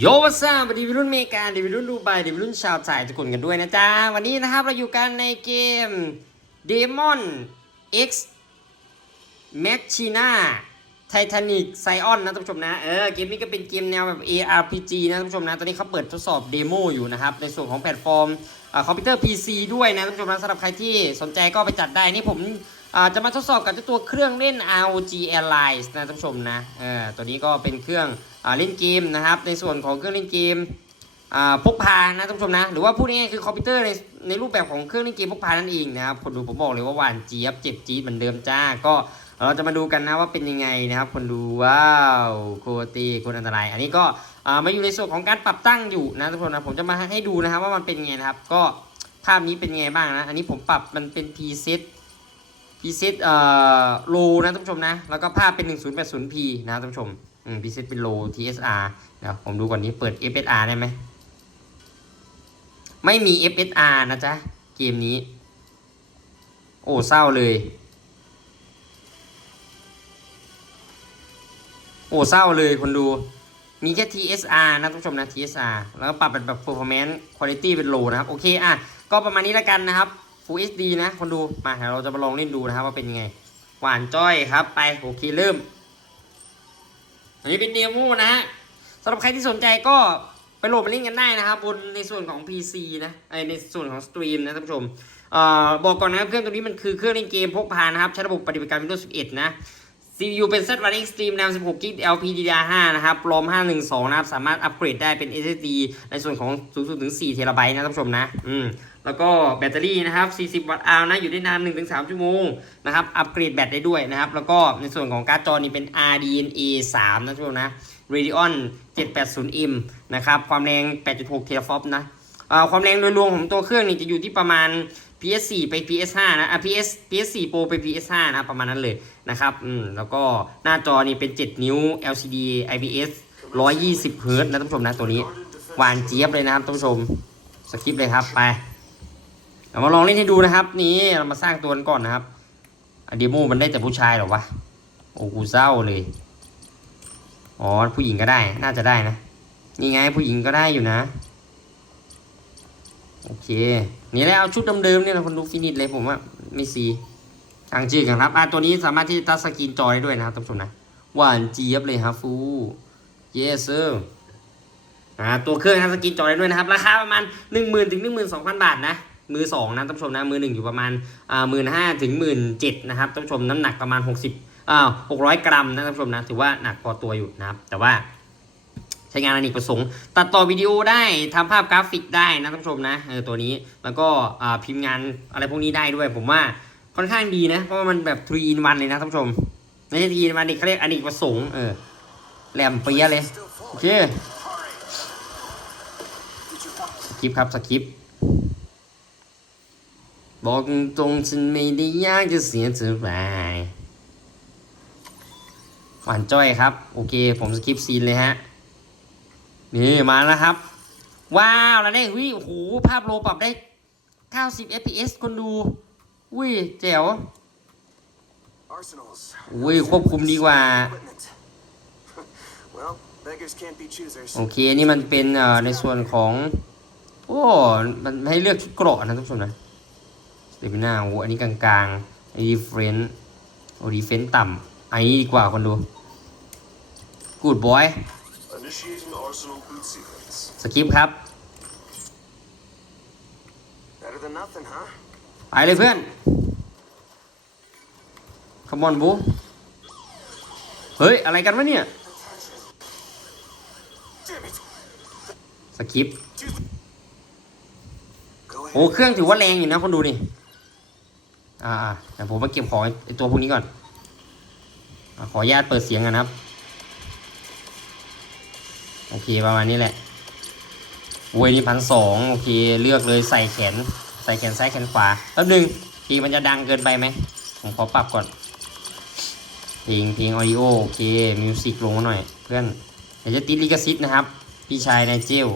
โยวัสดีสวัสดีวัยรุ่นเมกาดีวัยรุ่นดูไบดีวัยรุ่นชาวไทยทุกคนกันด้วยนะจ๊ะ วันนี้นะครับเราอยู่กันในเกม Demon X Machina Titanic Zion นะท่านผู้ชมนะ เออ เกมนี้ก็เป็นเกมแนวแบบ ARPG นะท่านผู้ชมนะ ตอนนี้เขาเปิดทดสอบเดโมอยู่นะครับ ในส่วนของแพลตฟอร์มคอมพิวเตอร์ PC ด้วยนะท่านผู้ชมนะสำหรับใครที่สนใจก็ไปจัดได้ นี่ผมจะมาทดสอบกับเจ้าตัวเครื่องเล่น ROG Airlines นะท่านผู้ชมนะ เออ ตัวนี้ก็เป็นเครื่อง เล่นเกมนะครับ ในส่วนของเครื่องเล่นเกมอ่าพกพานะท่านผู้ชมนะ หรือว่าพูดง่ายๆคือคอมพิวเตอร์ในในรูปแบบของเครื่องเล่นเกมพกพานั่นเองนะครับคนดูผมบอกเลยว่าหวานเจี๊ยบเจ็บจี๊ดเหมือนเดิมจ้าก็เราจะมาดูกันนะว่าเป็นยังไงนะครับ คนดูว้าวโคตรีคนอันตราย อันนี้ก็อ่ามาอยู่ในส่วนของการปรับตั้งอยู่นะทุกคนนะผมจะมาให้ดูนะครับว่ามันเป็นยังไงนะครับ ก็ภาพนี้เป็นยังไงบ้างนะ อันนี้ผมปรับมันเป็น preset preset เอ่อ low นะท่านผู้ชมนะ แล้วก็ภาพเป็น 1080p นะท่านผู้ชม อืม preset เป็น low TSR เดี๋ยวผมดูก่อนนี้เปิด FSR ได้ไหม ไม่มี FSR นะจ๊ะ เกมนี้ โอ้เศร้าเลย โอ้เศร้าเลยคนดู มีแค่ TSR นะท่านผู้ชมนะ TSR แล้วก็ปรับเป็นแบบ performance quality เป็น low นะครับ โอเค อะ ก็ประมาณนี้แล้วกันนะครับ Full HD นะ คนดู มาเดี๋ยวเราจะมาลองเล่นดูนะครับว่าเป็นยังไง หวานจ้อยครับ ไป โอเค เริ่ม อันนี้เป็นเดโมนะฮะสำหรับใครที่สนใจก็ไปโหลดมาเล่นกันได้นะครับบนในส่วนของ PC นะไอในส่วนของสตรีมนะท่านผู้ชมเอ่อบอกก่อนนะครับเครื่องตัวนี้มันคือเครื่องเล่นเกมพกพานะครับ ใช้ระบบปฏิบัติการ Windows 11 นะ CPU เป็น Z1 Extreme RAM 16 GB LPDDR5 นะครับ ROM 512 นะครับ สามารถอัปเกรดได้เป็น SSD ในส่วนของสูงสุดถึง4 t b นะท่านผู้ชมนะ อืม แล้วก็แบตเตอรี่นะครับ 40 วัตต์อาวนะ อยู่ได้นาน 1-3 ชั่วโมงนะครับ อัปเกรดแบตได้ด้วยนะครับ แล้วก็ในส่วนของการ์ดจอนี่เป็น RDNA 3 นะทุกคนนะ Radeon 780M นะครับ ความแรง 8.6 TFLOP นะอ่อความแรงโดยรวมของตัวเครื่องนี่จะอยู่ที่ประมาณ PS4 ไป PS5 นะอะ PS PS4 Pro ไป PS5 นะประมาณนั้นเลยนะครับ อืม แล้วก็หน้าจอนี่เป็น 7 นิ้ว LCD IPS 120 Hz นะท่านผู้ชมนะตัวนี้ หวานเจี๊ยบเลยนะครับท่านผู้ชม สกิปเลยครับ ไป เรามาลองเล่นให้ดูนะครับ นี่เรามาสร้างตัวกันก่อนนะครับอะเดโมมันได้แต่ผู้ชายหรอวะโอ้กูเศร้าเลยอ๋อผู้หญิงก็ได้ น่าจะได้นะนี่ไงผู้หญิงก็ได้อยู่นะโอเค นี่แหละเอาชุดเดิมๆเนี่ยนะคนดูฟินิชเลยผมว่าไม่ซีช่างชื่อกันครับอะตัวนี้สามารถที่จะตัดสกรีนจอยได้ด้วยนะครับท่านผู้ชมนะหวานเจี๊ยบเลยครับฟู yes sir อ่าตัวเครื่องทัชสกรีนจอยได้ด้วยนะครับ ราคาประมาณ 1 0,000 ถึง 12,000 บาทนะ มือ2นะท่านผู้ชมนะมือ 1 อยู่ประมาณอ่าหมื่นห้าถึงหมื่นเจ็ดนะครับท่านผู้ชมน้ำหนักประมาณ 60อ่า600กรัมนะท่านผู้ชมนะถือว่าหนักพอตัวอยู่นะครับ แต่ว่าใช้งานอเนกประสงค์ ตัดต่อวิดีโอได้ทำภาพกราฟิกได้นะท่านผู้ชมนะเออตัวนี้แล้วก็อ่าพิมพ์งานอะไรพวกนี้ได้ด้วย ผมว่าค่อนข้างดีนะเพราะว่ามันแบบ3 in 1เลยนะท่านผู้ชมไม่ใช่3 in 1นี่เขาเรียกอเนกประสงค์เออแหลมเปียเลยโอเคสคริปครับสคริป บอกตรงฉันไม่ได้อยากจะเสียเธอไปหวานจ้อยครับ โอเค ผมสคริปต์ซีนเลยฮะ นี่มาแล้วครับ ว้าวแล้วเนี่ยวิโอ้โหภาพโลปรับได้ 90 fps คนดูอุ้ยแจ๋ว Arsenals. อุ้ยควบคุมดีกว่า Equipment. well, beggars can't be choosers. โอเค นี่มันเป็นเอ่อในส่วนของ โอ้ มันให้เลือกชุดเกราะนะท่านผู้ชมนะส เตปิน่าโอ้อันนี้กลางๆอันนี้ดีเฟนต์โอ้ดีเฟนต์ต่ำอันนี้ดีกว่าคนดูกูดบอยสกิปครับไปเลยเพื่อนขมอนบูเฮ้ย อะไรกันวะเนี่ย สกิปโอ้เครื่องถือว่าแรงอยู่นะคนดูนี่ อ่าเดี๋ยวผมมาเก็บของไอตัวพวกนี้ก่อนอขออนุญาตเปิดเสียงกันะครับ โอเคประมาณนี้แหละโว้ยนี่พันสองโอเคเลือกเลยใส่แขน ใส่แขนซ้ายแขนขวาแป๊บหนึงเพลงมันจะดังเกินไปไหมผมขอปรับก่อน เพลงเพลงออดิโอโอเคมิวสิกลงมาหน่อย เพื่อนเดี๋ยวจะติดลิขสิทธิ์นะครับ พี่ชายนายเจล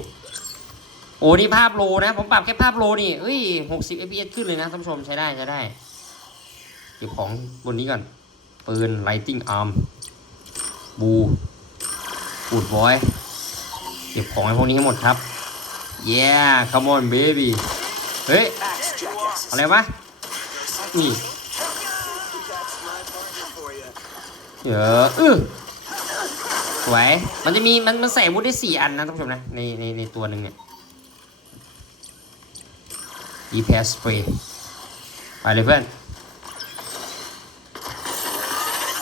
โอ้นี่ภาพโลนะ ผมปรับแค่ภาพโลนี่เอ้ยหกสิบ fps ขึ้นเลยนะท่านผู้ชมใช้ได้ใช้ได้ เก็บของบนนี้ก่อนปืน lighting arm บูปูดบอยก็บของไอ้พวกนี้ให้หมดครับ yeah come on baby เฮ้ย อะไรวะ นี่เออเออสวย มันจะมี มัน มันใส่อาวุธได้สี่อันนะท่านผู้ชมนะ ใน ใน ในตัวหนึ่งเนี่ย e p a s spray ไปเลยเพื่อน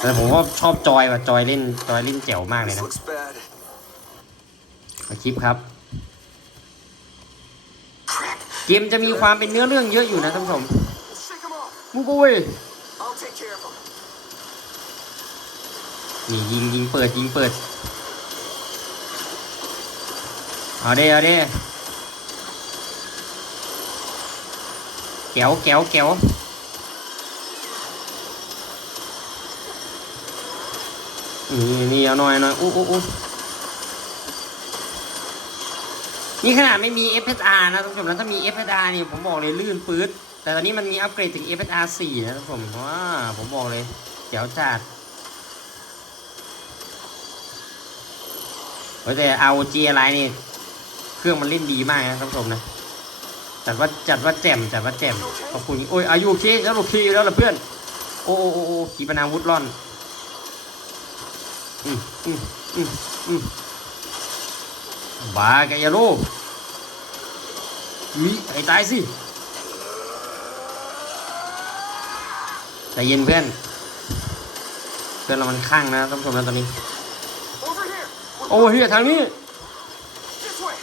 แต่ผมว่าชอบจอยว่ะจอยเล่นจอยเล่นแจ๋วมากเลย This นะ looks bad. มาคลิปครับ Crap. เกมจะมีความเป็นเนื้อเรื่องเยอะอยู่นะท่านผู้ชม Shake them off. มึงกูเว้ย I'll take care of them. นี่ยิงยิงเปิดยิงเปิด เอาเด้เอาเด้แก้วแก้วแก้ว นี่นี่เอาหน่อยหน่อยอู้อู้อู้นี่ขนาดไม่มี FSR นะท่านผู้ชมแล้วถ้ามี FSR นี่ผมบอกเลยลื่นปื๊ดแต่ตอนนี้มันมีอัปเกรดถึง FSR 4นะท่านผู้ชมว้าผมบอกเลยแจ๋วจัดเฮ้ยแต่ ROG อะไรนี่ เครื่องมันเล่นดีมากนะท่านผู้ชมนะจัดว่าจัดว่าแจ่มจัดว่าแจ่มขอบคุณโอ้ยอายุโอเคแล้วโอเคอยู่แล้วล่ะเพื่อน โอ้โอ้โอ้โอ้ขีปนาวุธร่อน บ้าแกอยาโลวิไอ้ตายสิใจเย็นเพื่อนเพื่อนเรามันข้างนะท่านผู้ชมนะตอนนี้ Over here. โอ้เฮียทางนี้ This way.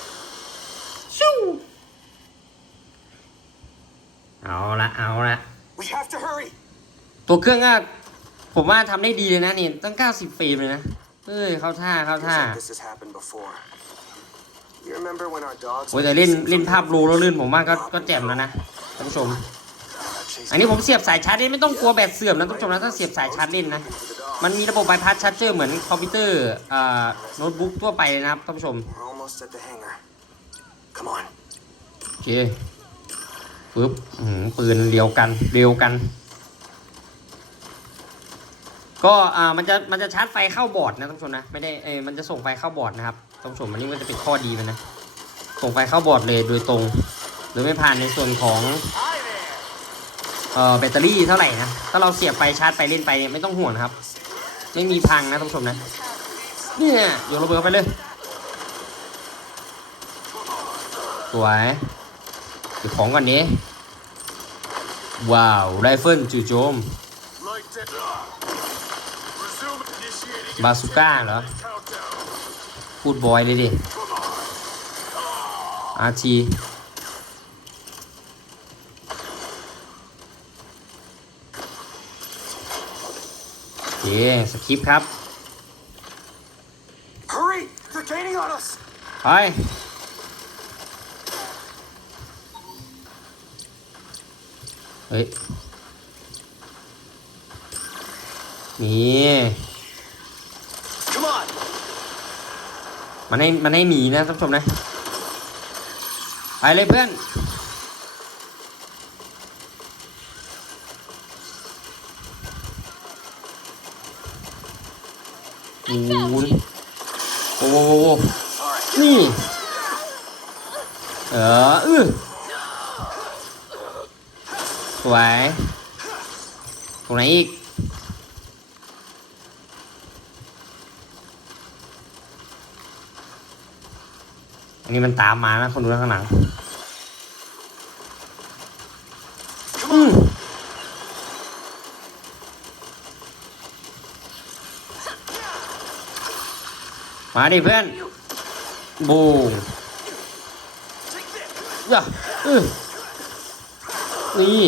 ชิวเอาละเอาละ We have to hurry. ตัวเครื่องก็ ผมว่าทำได้ดีเลยนะนี่ตั้ง 90เฟรมเลยนะเฮ้ยเข้าท่าเข้า Feels ท่า like this has happened before. You remember when our dogs โอ้ยแต่เล่นเล่นภาพโลแล้วลื่นผมว่าก็ก็แจ่มแล้วนะท่านผู้ชม อันนี้ผมเสียบสายชาร์จเล่นไม่ต้องกลัวแบตเสื่อมนะท่านผู้ชมนะถ้าเสียบสายชาร์จเล่นนะ มันมีระบบไบพาสชาร์จเจอร์เหมือนคอมพิวเตอร์อ่าโน้ตบุ๊กทั่วไปเลยนะครับท่านผู้ชม We're almost at the hangar. Come on. โอเคปึ๊บอื้อหือปืนเรียวกันเร็วกัน ก็อ่ามันจะมันจะชาร์จไฟเข้าบอร์ดนะท่านผู้ชมนะไม่ได้เอยมันจะส่งไฟเข้าบอร์ดนะครับท่านผู้ชมอันนี้มันจะเป็นข้อดีมันนะส่งไฟเข้าบอร์ดเลยโดยตรงโดยไม่ผ่านในส่วนของเอ่อแบตเตอรี่เท่าไหร่นะถ้าเราเสียบไปชาร์จไปเล่นไปเนี่ยไม่ต้องห่วงนะครับ ไม่มีพังนะท่านผู้ชมนะเนี่ยโยนระเบิดเข้าไปเลยสวยเก็บของก่อนนี้ว้าวไรเฟิลจู่โจม บาซูก้าเหรอ countdown. พูดบอยเลยดิอาทีโอเคสคริปต์ครับ Hurry! They're gaining on us. ไปเฮ้ย นี่ Come on. มันให้มันให้หนีนะท่านผู้ชมนะไปเลยเพื่อนโอ้โหนี่ เอออือสวยตรงไหนอีก อันนี้ มันตามมานะคนดูข้างหลังมาดิเพื่อนบูม Take this. ย่าอือนี่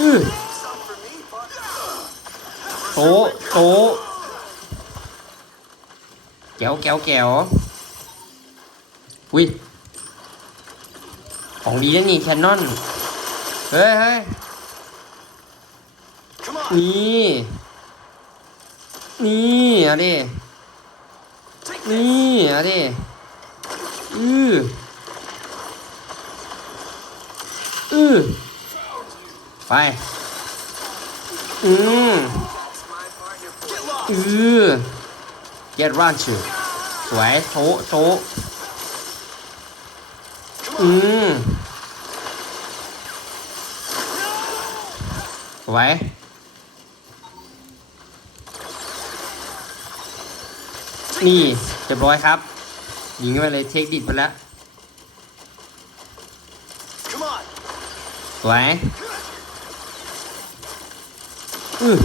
อือโตโตแก้วแก้วแก้วอุ้ย ของดีนะนี่แคนนอนเฮ้ยเฮ้ยนี่นี่อาดินี่อาดิอืออือไป อืม That's my partner for you. อือ get run ชื่อสวยโชะโชะอืม สวยนี่เรียบร้อยครับยิงไปเลยเทคดิดไปแล้ว Come on. สวยอือ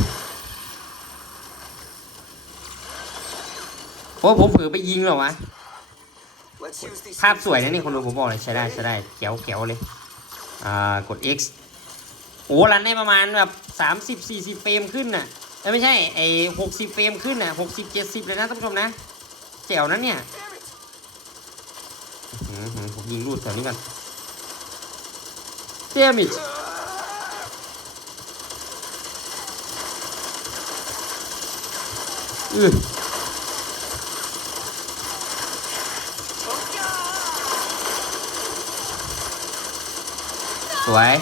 โอ้ผมเผือไปยิงเหรอวะ ภาพสวยนะนี่คนดูผมบอกเลยใช้ได้ใช้ได้เขียวเขียวเลย อ่า กด X โอ้รันได้ประมาณแบบสามสิบสี่สิบเฟรมขึ้นน่ะเอ้ยไม่ใช่ไอ้หกสิบเฟรมขึ้นน่ะหกสิบเจ็ดสิบเลยนะท่านผู้ชมนะแจ๋วนั้นเนี่ย Damn it. อื้อหือผมยิงรูดแถวนี้กันเจ้ามิดอือสวย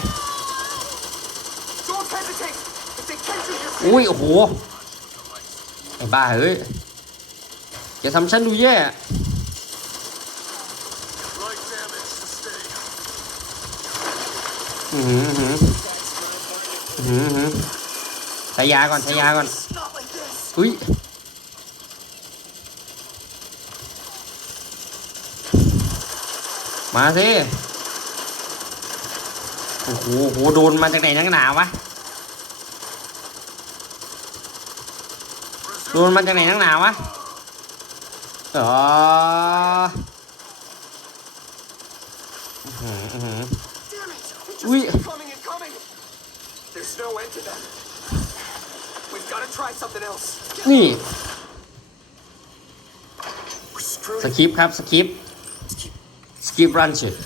อุ้ย โอ้โห ไอ้บ้า เฮ้ย อย่าทำฉันดูแย่อือหืออื้อหืออื้อหืออื้อหือใช้ยาก่อนใช้ยาก่อน อุ้ยมาสิ โอ้โหโอ้โหโดนมาจากไหนนักหนาวะ นูนมาจากไหนนักหนาวะอ๋ออุ้ย นี่ สกิปครับ สกิป สกิปรันช์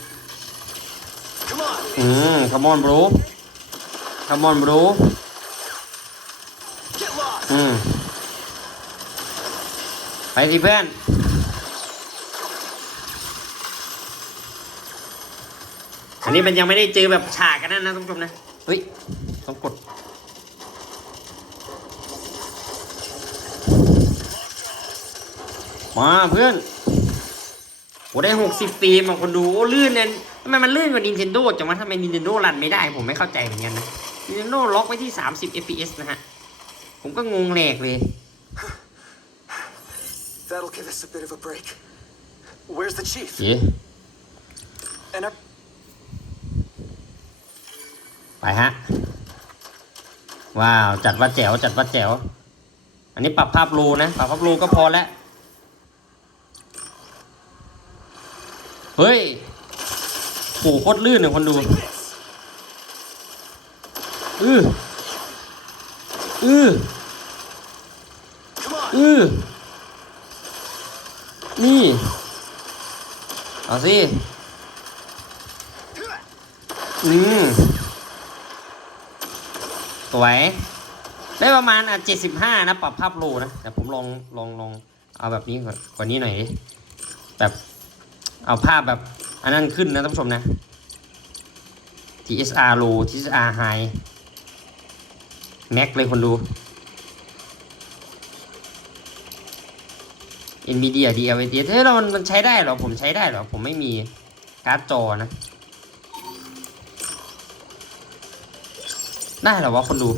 อืมคาร์มอนบรูคาร์มอนบรูอืม ไปสิเพื่อน อันนี้มันยังไม่ได้เจอแบบฉากกันนั่นนะท่านผู้ชมนะเฮ้ยต้องกดมาเพื่อนโอ้ได้หกสิบฟีมอะคนดู โอ้ลื่นเนี่ยทำไมมันลื่นกว่า Nintendo จังวะทำไม Nintendo รันไม่ได้ ผมไม่เข้าใจเหมือนกันนะ Nintendo ล็อกไว้ที่ 30 fps นะฮะ ผมก็งงแหลกเลย That'll give us a bit of a break. Where's the chief? เย้ And our ไปฮะ ว้าว จัดว่าแจ๋ว จัดว่าแจ๋ว อันนี้ปรับภาพรูนะ ปรับภาพรูก็พอแล้ว เฮ้ยโหโคตรลื่นเลยคนดู take this. อืออือ Come on. อือ นี่ เอาสิ อืมสวย ได้ประมาณอะเจ็ดสิบห้านะ ปรับภาพโลนะ แต่ผมลองลองลองเอาแบบนี้ก่อนกว่านี้หน่อยดิแบบเอาภาพแบบ อันนั้นขึ้นนะท่านผู้ชมนะ TSR low TSR high max เลยคนดู NVIDIA DLSS เฮ้ยเรามันมันใช้ได้เหรอ ผมใช้ได้เหรอ ผมไม่มีการ์ดจอนะ ได้เหรอวะคนดู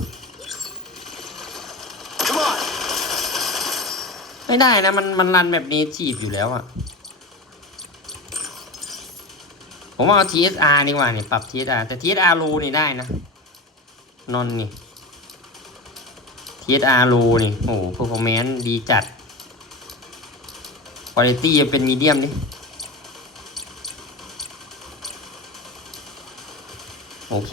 ไม่ได้นะ มันมันรันแบบนี้ทีบอยู่แล้วอะผมว่าเอา TSR ดีกว่าเนี่ยปรับ TSR แต่ TSR low นี่ได้นะ นอนนี่ TSR low นี่ โอ้โห performance ดีจัด quality เป็นมีเดียมดิโอเค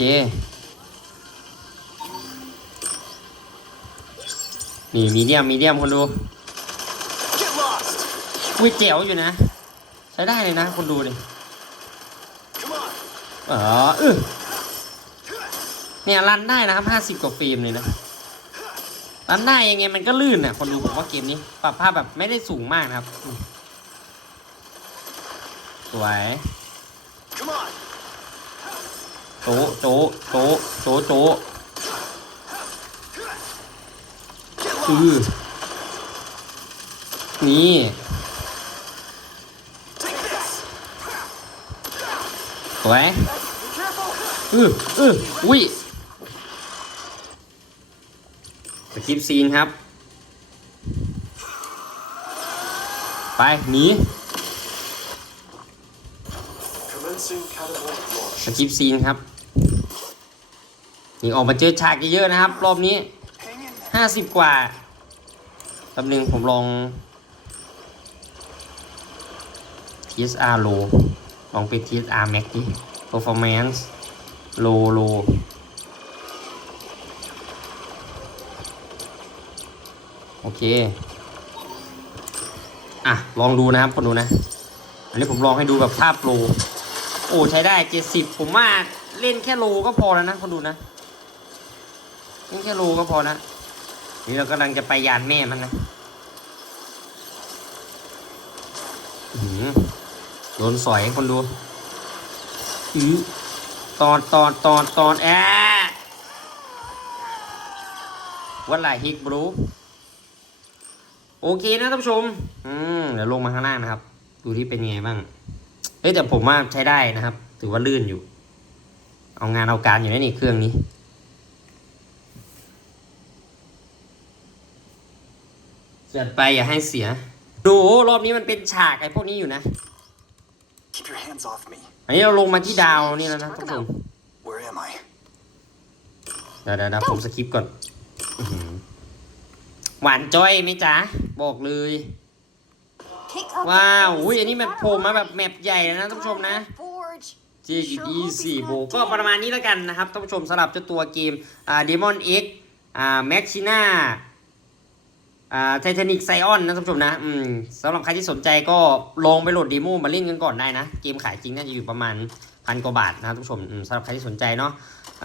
นี่มีเดียมมีเดียมคนดู Get lost. วิเจ๋วอยู่นะ ใช้ได้เลยนะ คนดูดิ Come on. อ๋อเออเนี่ยรันได้นะครับห้าสิบ50กว่าเฟรมเลยนะรันได้ยังไงมันก็ลื่นอะคนดูผมว่าเกมนี้ ปรับภาพแบบไม่ได้สูงมากนะครับ วย Come on. โจะโจะโจะโจะโจะ Get อือ lost. นี่ Take this. สวย Careful! อืออืออุ้ยสกิปซีนครับ ไปหนี สกิปซีนครับนี่ออกมาเจอฉากเยอะๆนะครับ รอบนี้ห้าสิบกว่าแป๊บนึงผมลอง TSR low ลองเป็น TSR max ดิ performance low low โอเค อะ ลองดูนะครับคนดูนะ อันนี้ผมลองให้ดูแบบภาพโล โอ้ใช้ได้70ผมว่าเล่นแค่โลก็พอแล้วนะคนดูนะเล่นแค่โลก็พอนะนี่เรากำลังจะไปยานแม่มันนะหือโดนสอยคนดูอือตอนตอนตอนตอนแอะวันไหลฮิกบรูโอเคนะท่านผู้ชม อืมเดี๋ยวลงมาข้างล่างนะครับ ดูที่เป็นยังไงบ้าง ฮ้ยแต่ผมว่าใช้ได้นะครับ ถือว่าลื่นอยู่ เอางานเอาการอยู่นะนี่เครื่องนี้จัดไปอย่าให้เสีย ดูรอบนี้มันเป็นฉากไอ้พวกนี้อยู่นะ Keep your hands off me. อันนี้เราลงมาที่ดาวนี่แล้วนะท่านผู้ชม Where am I? เดี๋ยวเดี๋ยวเดี๋ยวผมสคิปก่อนอื้อหือหวานจ้อยไหมจ๊ะ บอกเลย Pick up ว้าว the อุ้ย things อันนี้แบบ that โผล่มาแบบ arrive. แมปใหญ่แล้วนะท่านผู้ชมนะ Forge. J E C โบก็ประมาณนี้แล้วกันนะครับท่านผู้ชมสำหรับเจ้าตัวเกมอ่า Demon X อ่า Machina อ่า Titanic Zion นะท่านผู้ชมนะอืมสำหรับใครที่สนใจก็ลองไปโหลดเดโมมาเล่นกันก่อนได้นะ เกมขายจริงน่าจะอยู่ประมาณ พันกว่าบาทนะครับท่านผู้ชมสำหรับใครที่สนใจเนาะ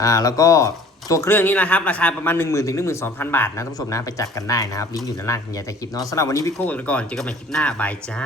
อ่าแล้วก็ตัวเครื่องนี้นะครับราคาประมาณ 1 0 0 0 0ถึง12,000 บาทนะท่านผู้ชมนะไปจัดกันได้นะครับลิงก์อยู่ด้านล่างองยาแต่คลิปเนาะสำหรับวันนี้พี่โค้กไปก่อนเจอกันใหม่คลิปหน้าบายจ้า